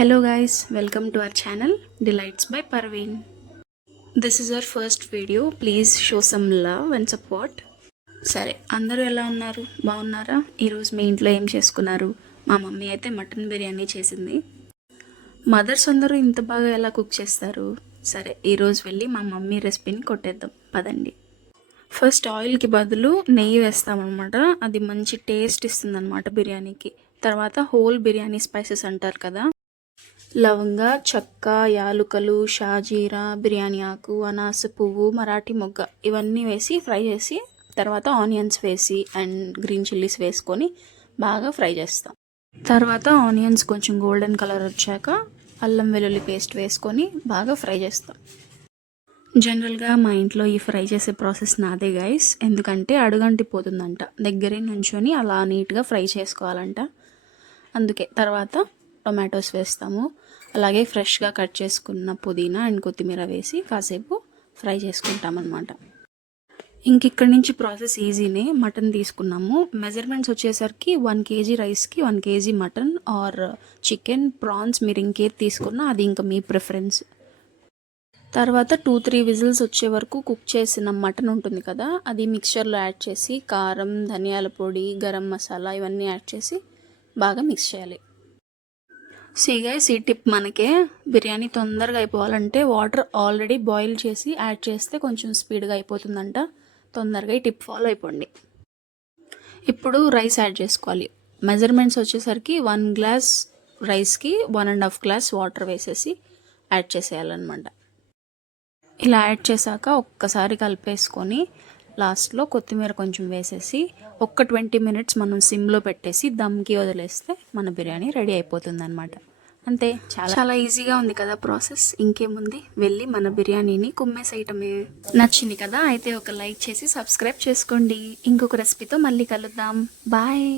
Hello guys, welcome to our channel Delights by Parveen. This is our first video. Please show some love and support. సరే, అందరూ ఎలా ఉన్నారు? బాగున్నారా? ఈరోజు మీ ఇంట్లో ఏం చేసుకున్నారు? మా మమ్మీ అయితే మటన్ బిర్యానీ చేసింది. మదర్స్ అందరూ ఇంత బాగా ఎలా కుక్ చేస్తారు? సరే, ఈరోజు వెళ్ళి మా మమ్మీ రెసిపీని కొట్టేద్దాం పదండి. ఫస్ట్ ఆయిల్కి బదులు నెయ్యి వేస్తామన్నమాట. అది మంచి టేస్ట్ ఇస్తుందన్నమాట బిర్యానీకి. తర్వాత హోల్ బిర్యానీ స్పైసెస్ అంటారు కదా, లవంగ, చెక్క, యాలుకలు, షాజీరా, బిర్యానీ ఆకు, అనాస పువ్వు, మరాఠీ మొగ్గ ఇవన్నీ వేసి ఫ్రై చేసి తర్వాత ఆనియన్స్ వేసి అండ్ గ్రీన్ చిల్లీస్ వేసుకొని బాగా ఫ్రై చేస్తాం. తర్వాత ఆనియన్స్ కొంచెం గోల్డెన్ కలర్ వచ్చాక అల్లం వెల్లుల్లి పేస్ట్ వేసుకొని బాగా ఫ్రై చేస్తాం. జనరల్గా మా ఇంట్లో ఈ ఫ్రై చేసే ప్రాసెస్ నాదే గైస్, ఎందుకంటే అడుగంటిపోతుందంట. దగ్గరే నుంచొని అలా నీట్గా ఫ్రై చేసుకోవాలంట. అందుకే తర్వాత టొమాటోస్ వేస్తాము. అలాగే ఫ్రెష్గా కట్ చేసుకున్న పుదీనా అండ్ కొత్తిమీర వేసి కాసేపు ఫ్రై చేసుకుంటామన్నమాట. ఇంక ఇక్కడి నుంచి ప్రాసెస్ ఈజీనే. మటన్ తీసుకున్నాము. మెజర్మెంట్స్ వచ్చేసరికి 1 kg రైస్కి 1 kg mutton or chicken, prawns మీరు ఇంకేది తీసుకున్నా అది ఇంకా మీ ప్రిఫరెన్స్. తర్వాత 2-3 విజిల్స్ వచ్చే వరకు కుక్ చేసిన మటన్ ఉంటుంది కదా, అది మిక్చర్లో యాడ్ చేసి కారం, ధనియాల పొడి, గరం మసాలా ఇవన్నీ యాడ్ చేసి బాగా మిక్స్ చేయాలి. గైస్, ఈ టిప్ మనకే. బిర్యానీ తొందరగా అయిపోవాలంటే వాటర్ ఆల్రెడీ బాయిల్ చేసి యాడ్ చేస్తే కొంచెం స్పీడ్గా అయిపోతుందంట. తొందరగా ఈ టిప్ ఫాలో అయిపోండి. ఇప్పుడు రైస్ యాడ్ చేసుకోవాలి. మెజర్మెంట్స్ వచ్చేసరికి 1 గ్లాస్ రైస్కి 1.5 గ్లాస్ వాటర్ వేసేసి యాడ్ చేసేయాలన్నమాట. ఇలా యాడ్ చేశాక ఒక్కసారి కలిపేసుకొని లాస్ట్లో కొత్తిమీర కొంచెం వేసేసి 20 మినిట్స్ మనం సిమ్లో పెట్టేసి దమ్కి వదిలేస్తే మన బిర్యానీ రెడీ అయిపోతుంది అనమాట. అంతే, చాలా ఈజీగా ఉంది కదా ప్రాసెస్. ఇంకేముంది, వెళ్ళి మన బిర్యానీని కుమ్మేసేయటమే. నచ్చింది కదా, అయితే ఒక లైక్ చేసి సబ్స్క్రైబ్ చేసుకోండి. ఇంకొక రెసిపీతో మళ్ళీ కలుద్దాం. బాయ్.